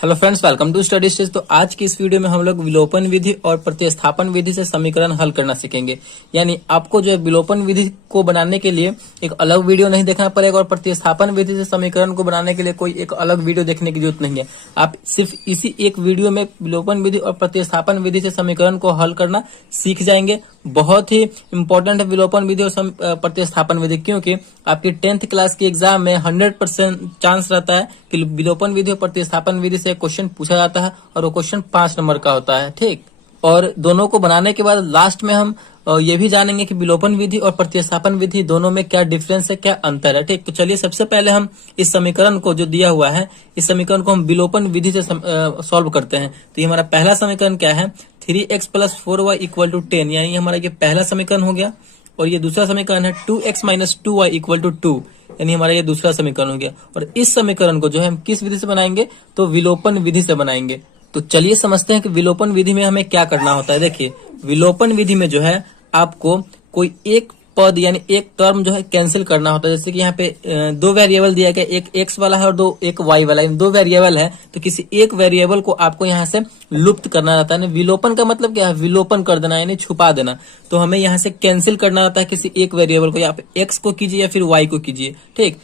Hello friends, welcome to Study Stage. तो आज की इस वीडियो में हम लोग विलोपन विधि और प्रतिस्थापन विधि से समीकरण हल करना सीखेंगे। यानी आपको जो है विलोपन विधि को बनाने के लिए एक अलग वीडियो नहीं देखना पड़ेगा और प्रतिस्थापन विधि से समीकरण को बनाने के लिए कोई एक अलग वीडियो देखने की जरूरत नहीं है। आप सिर्फ इसी एक वीडियो में विलोपन विधि और प्रतिस्थापन विधि से समीकरण को हल करना सीख जाएंगे। बहुत ही इंपॉर्टेंट है विलोपन विधि और प्रतिस्थापन विधि, क्योंकि आपकी 10th क्लास की एग्जाम में 100% चांस रहता है कि विलोपन विधि और प्रतिस्थापन विधि से क्वेश्चन पूछा जाता है और वो क्वेश्चन 5 नंबर का होता है। ठीक, और दोनों को बनाने के बाद लास्ट में हम ये भी जानेंगे कि विलोपन विधि और प्रतिस्थापन विधि दोनों में क्या डिफरेंस है, क्या अंतर है। ठीक, तो चलिए सबसे पहले हम इस समीकरण को जो दिया हुआ है, इस समीकरण को हम विलोपन विधि से सॉल्व करते हैं। तो ये हमारा पहला समीकरण क्या है, 3x + 4y = 10, यानी हमारा ये पहला समीकरण हो गया। और ये दूसरा समीकरण है 2x - 2y = 2, यानी हमारा ये दूसरा समीकरण हो गया। और इस समीकरण को जो है हम किस विधि से बनाएंगे, तो विलोपन विधि से बनाएंगे। तो चलिए समझते हैं कि विलोपन विधि में हमें क्या करना होता है। देखिए, विलोपन विधि में जो है आपको कोई एक पद यानी एक टर्म जो है कैंसिल करना होता है। जैसे कि यहाँ पे दो वेरिएबल दिया गया, एक x वाला है और एक y वाला है, दो वेरिएबल है। तो किसी एक वेरिएबल को आपको यहाँ से लुप्त करना रहता है। विलोपन का मतलब क्या है, विलोपन कर देना यानी छुपा देना। तो हमें यहाँ से कैंसिल करना रहता है किसी एक वेरिएबल को, या आप x को कीजिए या फिर y को कीजिए। ठीक,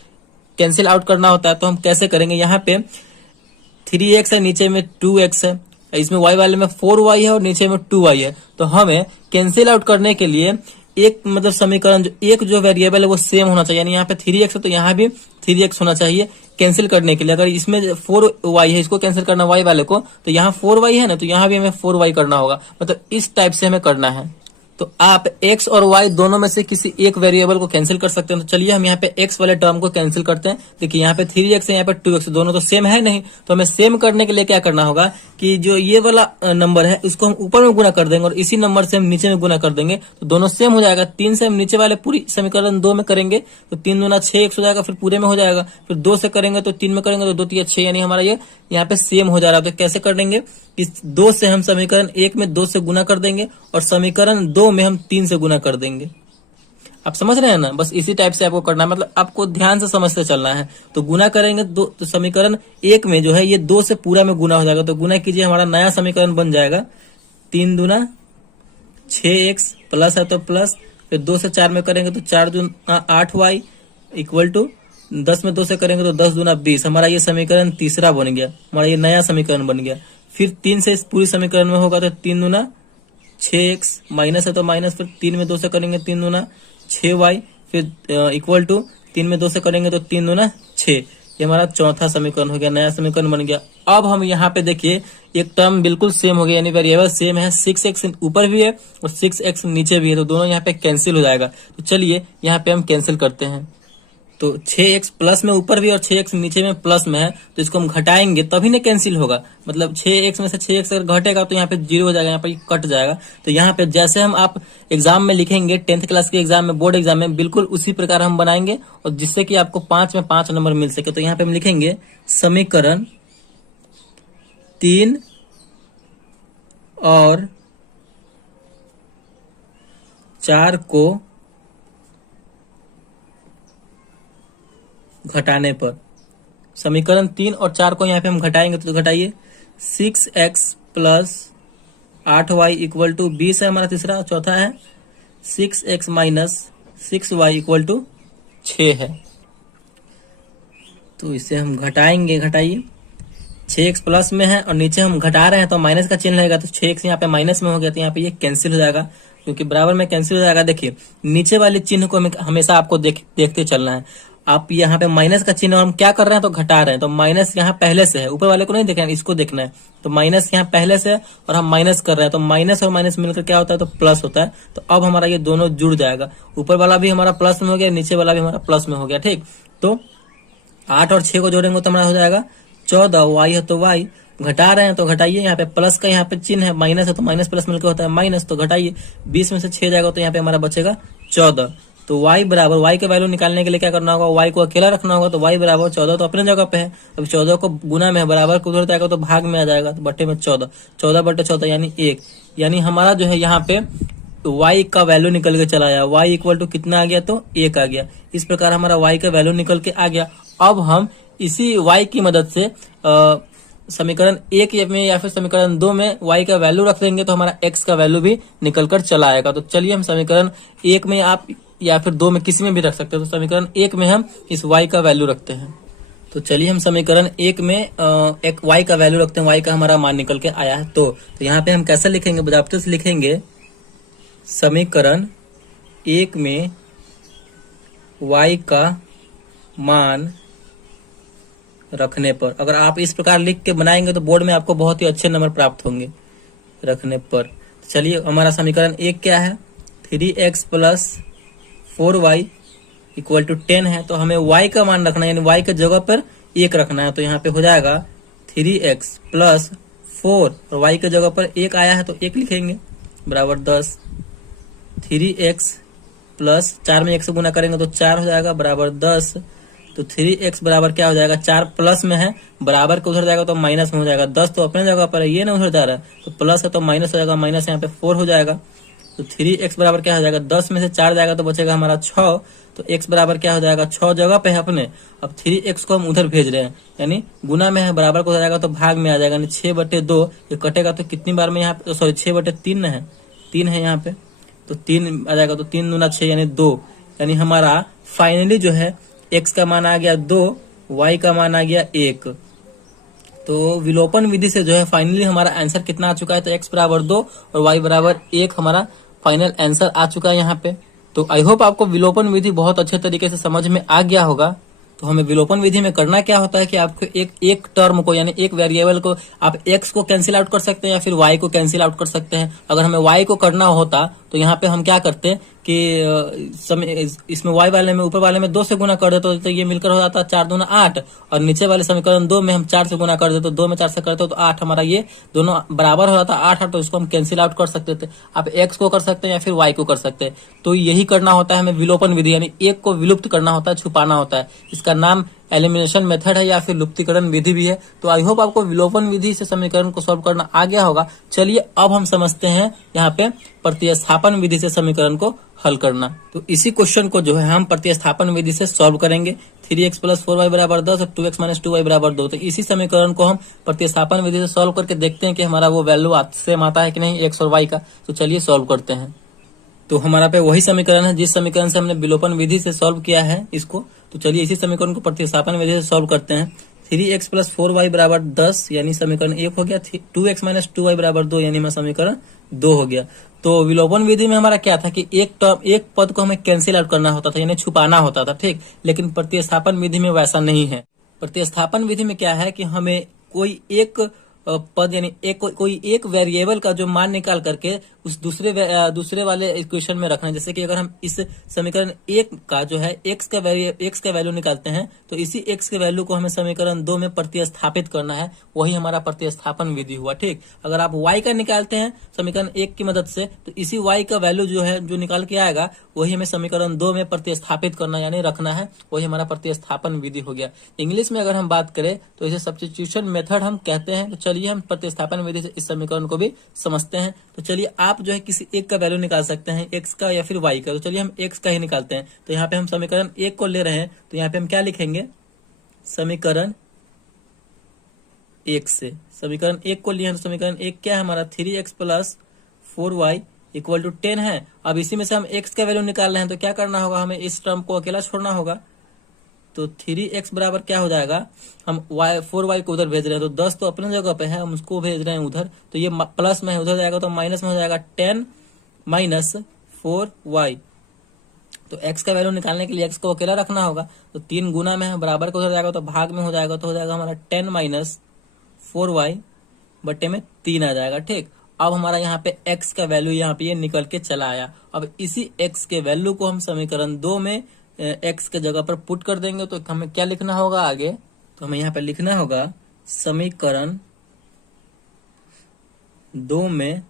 कैंसिल आउट करना होता है। तो हम कैसे करेंगे, यहाँ पे 3x है, नीचे में 2x है, इसमें y वाले में 4y है और नीचे में 2y है। तो हमें कैंसिल आउट करने के लिए एक मतलब समीकरण जो वेरिएबल है वो सेम होना चाहिए। यानी यहाँ पे 3x है तो यहाँ भी 3x होना चाहिए कैंसिल करने के लिए। अगर इसमें 4y है, इसको कैंसिल करना y वाले को, तो यहाँ 4y है ना, तो यहाँ भी हमें 4y करना होगा। मतलब इस टाइप से हमें करना है। तो आप x और y दोनों में से किसी एक वेरिएबल को कैंसिल कर सकते हैं। तो चलिए हम यहाँ पे x वाले टर्म को कैंसिल करते हैं। देखिए यहाँ पे 3x है, यहाँ पे 2x, दोनों तो सेम है नहीं। तो हमें सेम करने के लिए क्या करना होगा कि जो ये वाला नंबर है इसको हम ऊपर में गुना कर देंगे और इसी नंबर से हम नीचे में गुना कर देंगे, तो दोनों सेम हो जाएगा। 3 से हम नीचे वाले पूरी समीकरण 2 में करेंगे तो 3 दूना 6x हो जाएगा, फिर पूरे में हो जाएगा। फिर 2 से करेंगे तो 3 में करेंगे तो 2 3 6, यानी हमारा ये यहाँ पे सेम हो जा रहा है। तो कैसे कर देंगे, इस 2 से हम समीकरण 1 में 2 से गुना कर देंगे और समीकरण 2 में हम 3 से गुना कर देंगे। आप समझ रहे हैं ना, बस इसी टाइप से आपको करना है। मतलब आपको ध्यान से समझते चलना है। तो गुना करेंगे तो समीकरण 1 में जो है ये 2 से पूरा में गुना हो जाएगा। तो गुना कीजिए, हमारा नया समीकरण बन जाएगा 3 दूना 6x प्लस है तो प्लस, फिर 2 से 4 में करेंगे तो 4 दूना 8y = 10 में 2 से करेंगे तो 10 दूना 20। हमारा ये समीकरण तीसरा बन गया, हमारा ये नया समीकरण बन गया। फिर 3 से इस पूरी समीकरण में होगा तो 3 दूना 6x, माइनस है तो माइनस, फिर 3 में 2 से करेंगे 3 दूना 6y, फिर = 3 में 2 से करेंगे तो 3 दूना 6। ये हमारा चौथा समीकरण हो गया, नया समीकरण बन गया। अब हम यहाँ पे देखिए एक टर्म बिल्कुल सेम हो गया, यानी वेरिएबल सेम है। 6x ऊपर भी है और 6x नीचे भी है, तो दोनों यहाँ पे कैंसिल हो जाएगा। तो चलिए यहाँ पे हम कैंसिल करते हैं। तो 6x प्लस में ऊपर भी और 6x नीचे में प्लस में है, तो इसको हम घटाएंगे तभी ना कैंसिल होगा। मतलब 6x में से 6x अगर घटेगा तो यहाँ पे 0 हो जाएगा, यहाँ पे कट जाएगा। तो यहाँ पे जैसे हम आप एग्जाम में लिखेंगे 10th क्लास के एग्जाम में, बोर्ड एग्जाम में, बिल्कुल उसी प्रकार हम बनाएंगे और जिससे कि आपको 5 में 5 नंबर मिल सके। तो यहाँ पे हम लिखेंगे समीकरण 3 और 4 को घटाने पर, समीकरण 3 और 4 को यहाँ पे हम घटाएंगे तो घटाइए 6x + 8y = 20 है हमारा तीसरा। चौथा है 6x - 6y = 6 है। तो इसे हम घटाएंगे, घटाइए। 6x प्लस में है और नीचे हम घटा रहे हैं तो माइनस का चिन्ह रहेगा, तो 6x यहाँ पे माइनस में हो गया, तो यहाँ पे ये कैंसिल हो जाएगा क्योंकि बराबर में कैंसिल हो जाएगा। देखिए नीचे वाले चिन्ह को हमेशा आपको देखते चलना है। आप यहाँ पे माइनस का चिन्ह हम क्या कर रहे हैं, तो घटा रहे हैं। तो माइनस यहाँ पहले से है, ऊपर वाले को नहीं देखना है, इसको देखना है। तो माइनस यहाँ पहले से है और हम माइनस कर रहे हैं, तो माइनस और माइनस मिलकर क्या होता है, तो प्लस होता है। तो अब हमारा ये दोनों जुड़ जाएगा, ऊपर वाला भी हमारा प्लस में हो गया, नीचे वाला भी हमारा प्लस में हो गया। ठीक, तो 8 और 6 को जोड़ेंगे तो हमारा हो जाएगा 14। y है तो y, घटा रहे हैं तो घटाइए। यहाँ पे प्लस का यहाँ पे चिन्ह है, माइनस है तो माइनस प्लस मिलकर होता है माइनस, तो घटाइए। 20 में से 6 जाएगा तो यहाँ पे हमारा बचेगा 14। तो y बराबर, y के वैल्यू निकालने के लिए क्या करना होगा, y को अकेला रखना होगा। तो y बराबर 14 तो अपने जगह पे है। अब 14 को गुना में है, बराबर को उधर जाएगा तो भाग में आ जाएगा, तो बट्टे में 14, 14/14 यानी 1। यानी हमारा जो है यहाँ पे y का वैल्यू निकल के चला आया, y = कितना आ गया, तो 1 आ गया। इस प्रकार हमारा y का वैल्यू निकल के आ गया। अब हम इसी y की मदद से समीकरण 1 में या फिर समीकरण 2 में y का वैल्यू रख देंगे तो हमारा x का वैल्यू भी निकल कर चला आएगा। तो चलिए हम समीकरण 1 में आप या फिर 2 में किसी में भी रख सकते हैं। तो समीकरण 1 में हम इस y का वैल्यू रखते हैं। तो चलिए हम समीकरण 1 में एक y का वैल्यू रखते हैं। y का हमारा मान निकल के आया है। तो यहाँ पे हम कैसे लिखेंगे, बजाबते से लिखेंगे समीकरण 1 में y का मान रखने पर। अगर आप इस प्रकार लिख के बनाएंगे तो बोर्ड में आपको बहुत ही अच्छे नंबर प्राप्त होंगे रखने पर। चलिए हमारा समीकरण 1 क्या है, 3x plus 4y equal to 10 है। तो हमें y का मान रखना है, यानी y के जगह पर 1 रखना है। तो यहाँ पे हो जाएगा 3x प्लस 4 और y के जगह पर 1 आया है तो 1 लिखेंगे बराबर 10। 3x प्लस 4 में 1 से गुना करेंगे तो 4 हो जाएगा बराबर 10। तो 3x बराबर क्या हो जाएगा, 4 प्लस में है, बराबर के उधर जाएगा तो माइनस में हो जाएगा। 10 तो अपने जगह पर है, ये ना उधर जा रहा है, तो प्लस है तो माइनस हो जाएगा, माइनस यहाँ पे 4 हो जाएगा। तो 3x बराबर क्या हो जाएगा, 10 में से 4 जाएगा तो बचेगा हमारा 6। तो x बराबर क्या हो जाएगा, 6 जगह पे है अपने। अब 3x को हम उधर भेज रहे हैं, यानी गुना में है, बराबर को हो जाएगा तो भाग में आ जाएगा, यानी 6/2। ये कटेगा तो कितनी बार में यहाँ पे, सॉरी 6/3 है, 3 है यहाँ पे, तो 3 आ जाएगा। तो 3 दूना 6 यानी 2, यानी हमारा फाइनली जो है x का मान आ गया 2, y का मान आ गया 1। तो विलोपन विधि से जो है फाइनली हमारा आंसर कितना आ चुका है, तो x बराबर 2 और y बराबर 1 हमारा फाइनल आंसर आ चुका है यहाँ पे। तो आई होप आपको विलोपन विधि बहुत अच्छे तरीके से समझ में आ गया होगा। तो हमें विलोपन विधि में करना क्या होता है कि आपको एक टर्म को, यानी एक वेरिएबल को आप x को कैंसिल आउट कर सकते हैं या फिर y को कैंसिल आउट कर सकते हैं। अगर हमें y को करना होता तो यहाँ पे हम क्या करते कि इसमें y वाले में, ऊपर वाले में 2 से गुना कर देते तो ये मिलकर हो जाता 4 दूना 8, और नीचे वाले समीकरण 2 में हम 4 से गुना कर देते, तो 2 में 4 से करते तो 8, हमारा ये दोनों बराबर हो जाता 8, तो इसको हम कैंसिल आउट कर सकते थे। आप x को कर सकते हैं या फिर y को कर सकते हैं। तो यही करना होता है हमें विलोपन विधि, यानी एक को विलुप्त करना होता है, छुपाना होता है। इसका नाम एलिमिनेशन मेथड है या फिर लुप्तीकरण विधि भी है। तो आई होप आपको विलोपन विधि से समीकरण को सॉल्व करना आ गया होगा। चलिए अब हम समझते हैं यहाँ पे प्रतिस्थापन विधि से समीकरण को हल करना। तो इसी क्वेश्चन को जो है हम प्रतिस्थापन विधि से सॉल्व करेंगे। 3x प्लस 4y बराबर 10 और 2x माइनस 2y बराबर 2। तो इसी समीकरण को हम प्रतिस्थापन विधि से सॉल्व करके देखते हैं कि हमारा वो वैल्यू सेम आता है कि नहीं x और y का। तो चलिए सॉल्व करते हैं। तो हमारा पे वही समीकरण है जिस समीकरण से हमने विलोपन विधि से सॉल्व किया है इसको। तो चलिए इसी समीकरण को प्रतिस्थापन विधि से सॉल्व करते हैं। 3x प्लस 4y बराबर 10 यानी समीकरण 1 हो गया। 2x माइनस 2y बराबर 2 यानी हमारा समीकरण 2 हो गया। तो विलोपन विधि में हमारा क्या था कि एक पद को हमें कैंसिल आउट करना होता था, यानी छुपाना होता था, ठीक। लेकिन प्रतिस्थापन विधि में वैसा नहीं है। प्रतिस्थापन विधि में क्या है कि हमें कोई एक पद, यानी कोई एक वेरिएबल का जो मान निकाल करके उस दूसरे वाले इक्वेशन में रखना है। जैसे कि अगर हम इस समीकरण 1 का जो है x का वैल्यू निकालते हैं तो इसी x के वैल्यू को हमें समीकरण 2 में प्रतिस्थापित करना है, वही हमारा प्रतिस्थापन विधि हुआ, ठीक। अगर आप y का निकालते हैं समीकरण 1 की मदद से तो इसी y का वैल्यू जो है जो निकाल के आएगा वही हमें समीकरण 2 में प्रतिस्थापित करना यानी रखना है, वही हमारा प्रतिस्थापन विधि हो गया। इंग्लिश में अगर हम बात करें तो इसे सब्स्टिट्यूशन मेथड हम कहते हैं। तो चलिए हम प्रतिस्थापन विधि से इस समीकरण को भी समझते हैं। तो चलिए आप जो है किसी एक का वैल्यू निकाल सकते हैं, x का या फिर y का। तो चलिए हम x का ही निकालते हैं। तो यहाँ पे हम समीकरण 1 को ले रहे हैं, तो यहाँ पे हम क्या लिखेंगे, समीकरण 1 से समीकरण 1 को लिए हैं। तो समीकरण 1 क्या है हमारा, 3x plus 4y equal to 10 है। अब इसी में से हम x का वैल्यू निकाल रहे हैं तो क्या करना होगा, हमें इस टर्म को अकेला छोड़ना होगा। तो 3x बराबर क्या हो जाएगा, हम 4y को उधर भेज रहे हैं तो 10 तो अपने जगह पे है, हम उसको भेज रहे हैं उधर, तो ये प्लस में है, उधर जाएगा तो माइनस में हो जाएगा 10 माइनस 4y। तो x का वैल्यू निकालने के लिए x को अकेला रखना होगा, तो 3 गुना में है, बराबर को उधर जाएगा तो भाग में हो जाएगा, तो हो जाएगा हमारा 10 माइनस 4y बटे में 3 आ जाएगा, ठीक। अब हमारा यहाँ पे x का वैल्यू यहाँ पे ये निकल के चला आया। अब इसी x के वैल्यू को हम समीकरण 2 में x के जगह पर पुट कर देंगे। तो हमें क्या लिखना होगा आगे, तो हमें यहाँ पे लिखना होगा समीकरण 2 में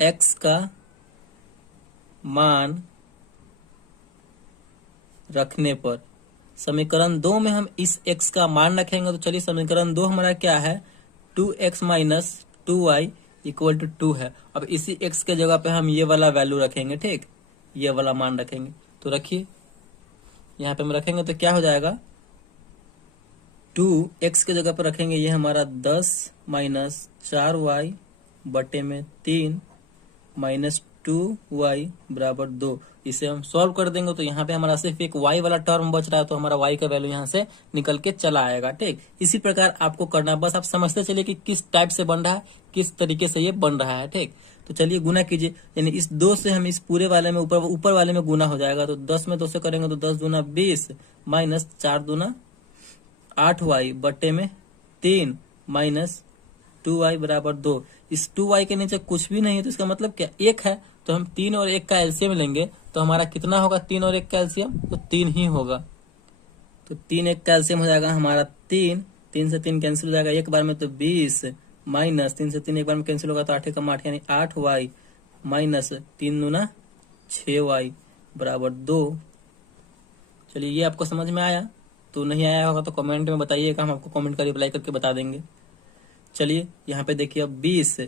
x का मान रखने पर। समीकरण 2 में हम इस x का मान रखेंगे। तो चलिए समीकरण 2 हमारा क्या है, 2x minus 2y equal to 2 है। अब इसी x के जगह पे हम ये वाला वैल्यू रखेंगे, ठीक, ये वाला मान रखेंगे। तो रखिए यहाँ पे हम रखेंगे तो क्या हो जाएगा, 2x के जगह पर रखेंगे ये हमारा 10 माइनस 4y बटे में 3 माइनस 2y बराबर 2। इसे हम सॉल्व कर देंगे तो यहाँ पे हमारा सिर्फ एक y वाला टर्म बच रहा है, तो हमारा y का वैल्यू यहाँ से निकल के चला आएगा। ठीक, इसी प्रकार आपको करना है, बस आप समझते चलिए कि किस टाइप से बन रहा है, किस तरीके से ये बन रहा है। ठीक, तो चलिए गुना कीजिए, यानी इस 2 से हम इस पूरे वाले में ऊपर वाले में गुना हो जाएगा, तो 10 में 2 से करेंगे तो 10 दूना 20 माइनस 4 दूना 8y बटे में 3 माइनस 2y बराबर 2। इस 2y के नीचे कुछ भी नहीं है, तो इसका मतलब क्या 1 है, तो हम 3 और 1 का एलसीएम लेंगे तो हमारा कितना होगा, 3 और 1 का एलसीएम तो 3 ही होगा। तो 3 1 का एलसीएम हो जाएगा हमारा 3, 3 से 3 कैंसिल हो जाएगा एक बार में, तो 20 माइनस 3 से 3 एक बार में कैंसिल होगा तो 8 कम 8 यानी 8y माइनस 3 दूना 6y बराबर 2। चलिए ये आपको समझ में आया, तो नहीं आया होगा तो कमेंट में बताइएगा, हम आपको कमेंट का रिप्लाई करके बता देंगे। चलिए यहाँ पे देखिए अब 20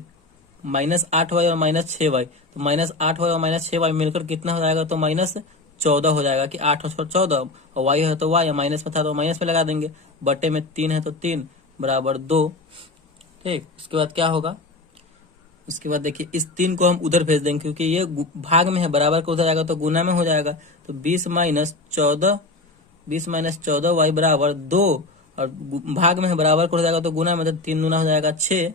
माइनस 8y और माइनस 6y, तो माइनस 8y और माइनस 6y मिलकर कितना हो जाएगा, तो माइनस 14 हो जाएगा कि 8 और 14, और y है तो y, माइनस में था तो माइनस में लगा देंगे, बटे में 3 है तो 3 बराबर 2। ठीक, उसके बाद क्या होगा, उसके बाद देखिए इस 3 को हम उधर भेज देंगे क्योंकि ये भाग में है, बराबर को उधर जाएगा तो गुना में हो जाएगा, तो 20 माइनस 14 y बराबर 2, और भाग में है बराबर को हो जाएगा तो गुना में, तो 3 गुना हो जाएगा 6।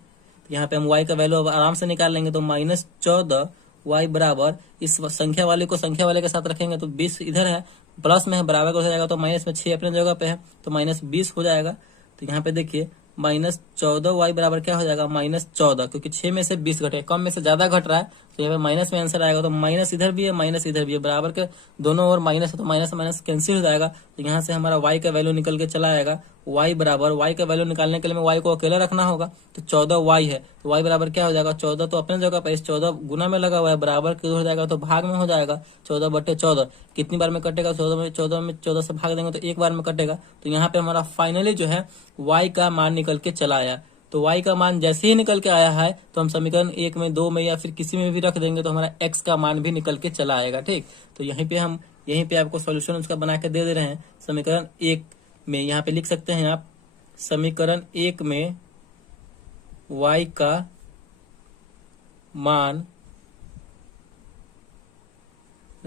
तो यहाँ पे हम y का वैल्यू अब आराम से निकाल लेंगे, तो माइनस 14 y बराबर इस संख्या वाले को संख्या वाले के साथ रखेंगे तो 20 इधर है, प्लस में है बराबर को हो जाएगा, तो माइनस में 6 अपने जगह पे है तो माइनस 20 हो जाएगा। तो यहाँ पे देखिए माइनस 14y बराबर क्या हो जाएगा, माइनस 14, क्योंकि 6 में से 20 घटे, कम में से ज्यादा घट रहा है तो यहाँ पे माइनस में आंसर आएगा। तो माइनस इधर भी है माइनस इधर भी है, बराबर के दोनों ओर माइनस है तो माइनस माइनस कैंसिल हो जाएगा। तो यहाँ से हमारा y का वैल्यू निकल के चला आएगा, y बराबर, y का वैल्यू निकालने के लिए मैं y को अकेला रखना होगा, तो 14y है तो y बराबर क्या हो जाएगा, 14 तो अपने जगह पर, इस 14 गुना में लगा हुआ है, बराबर के हो जाएगा तो भाग में हो जाएगा, 14 बटे 14 कितनी बार में कटेगा, 14 से भाग देंगे तो एक बार में कटेगा। तो यहाँ पे हमारा फाइनली जो है y का मान निकल के चला आया। तो y का मान जैसे ही निकल के आया है तो हम समीकरण 1 में 2 में या फिर किसी में भी रख देंगे तो हमारा x का मान भी निकल के चला आएगा। ठीक, तो यहीं पे आपको सॉल्यूशन उसका बना के दे रहे हैं। समीकरण 1 में यहाँ पे लिख सकते हैं आप, समीकरण 1 में y का मान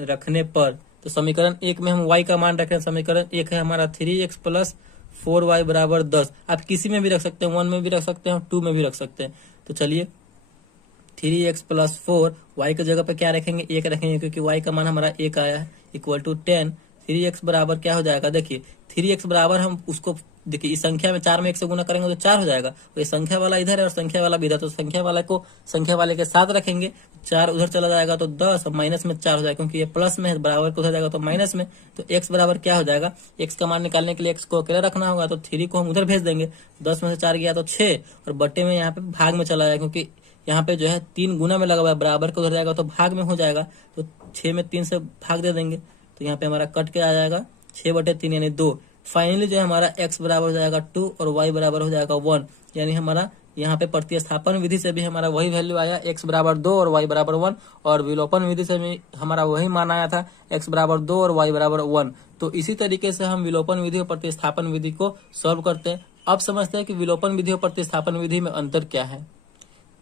रखने पर, तो समीकरण 1 में हम y का मान रखें, समीकरण 1 है हमारा 3x प्लस 4y बराबर 10। आप किसी में भी रख सकते हैं, 1 में भी रख सकते हैं, 2 में भी रख सकते हैं। तो चलिए 3x प्लस 4, y की जगह पे क्या रखेंगे, 1 रखेंगे क्योंकि y का मान हमारा 1 आया है, इक्वल टू 10। 3x बराबर क्या हो जाएगा, देखिए 3x बराबर हम उसको देखिए इस संख्या में 4 में 1 से गुना करेंगे तो 4 हो जाएगा, तो ये संख्या वाला इधर है और संख्या वाला भी इधर, तो संख्या वाला को संख्या वाले के साथ रखेंगे, 4 उधर चला जाएगा तो 10, और माइनस में 4 हो जाएगा क्योंकि ये प्लस में है, बराबर को उधर जाएगा तो माइनस में। तो x बराबर क्या हो जाएगा, x का मान निकालने के लिए x को अकेला रखना होगा, तो 3 को हम उधर भेज देंगे, 10 में से 4 गया तो 6, और बट्टे में यहाँ पे भाग में चला जाएगा क्योंकि यहाँ पे जो है 3 गुना में लगा हुआ है, बराबर को उधर जाएगा तो भाग में हो जाएगा, तो 6 में 3 से भाग दे देंगे, तो यहाँ पे हमारा कट के आ जाएगा 6 बटे 3 यानी 2। फाइनली जो है हमारा x बराबर हो जाएगा 2 और y बराबर हो जाएगा 1, यानी हमारा यहाँ पे प्रतिस्थापन विधि से भी हमारा वही वैल्यू आया, x बराबर 2 और y बराबर 1, और विलोपन विधि से भी हमारा वही मान आया था, x बराबर 2 और y बराबर 1। तो इसी तरीके से हम विलोपन विधि और प्रतिस्थापन विधि को सॉल्व करते हैं। अब समझते हैं कि विलोपन विधि और प्रतिस्थापन विधि में अंतर क्या है।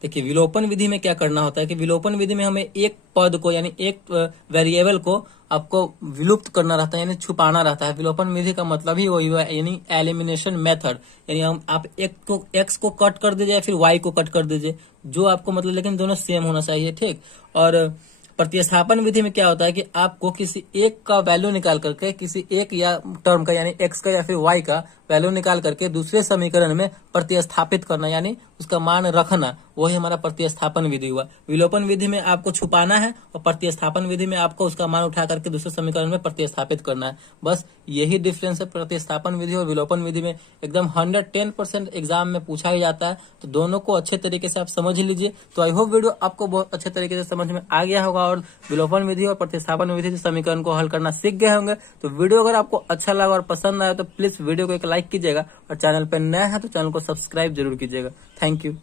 देखिए विलोपन विधि में क्या करना होता है कि विलोपन विधि में हमें एक पद को यानी एक वेरिएबल को आपको विलुप्त करना रहता है, यानी छुपाना रहता है। विलोपन विधि का मतलब ही वही है, यानी एलिमिनेशन मेथड, यानी हम आप एक्स को कट कर दीजिए या फिर वाई को कट कर दीजिए, जो आपको मतलब, लेकिन दोनों सेम होना चाहिए। ठीक, और प्रतिस्थापन विधि में क्या होता है कि आपको किसी एक का वैल्यू निकाल करके, किसी एक या टर्म का यानी एक्स का या फिर वाई का वैल्यू निकाल करके दूसरे समीकरण में प्रतिस्थापित करना, यानी उसका मान रखना, वही हमारा प्रतिस्थापन विधि हुआ। विलोपन विधि में आपको छुपाना है और प्रतिस्थापन विधि में आपको उसका मान उठा करके दूसरे समीकरण में प्रतिस्थापित करना है। बस यही डिफरेंस है प्रतिस्थापन विधि और विलोपन विधि में। एकदम 110% एग्जाम में पूछा ही जाता है, तो दोनों को अच्छे तरीके से आप समझ लीजिए। तो आई होप वीडियो आपको बहुत अच्छे तरीके से समझ में आ गया होगा और विलोपन विधि और प्रतिस्थापन विधि से समीकरण को हल करना सीख गए होंगे। तो वीडियो अगर आपको अच्छा लगा और पसंद आया तो प्लीज वीडियो को एक लाइक कीजिएगा, और चैनल पर नया है तो चैनल को सब्सक्राइब जरूर कीजिएगा। Thank you.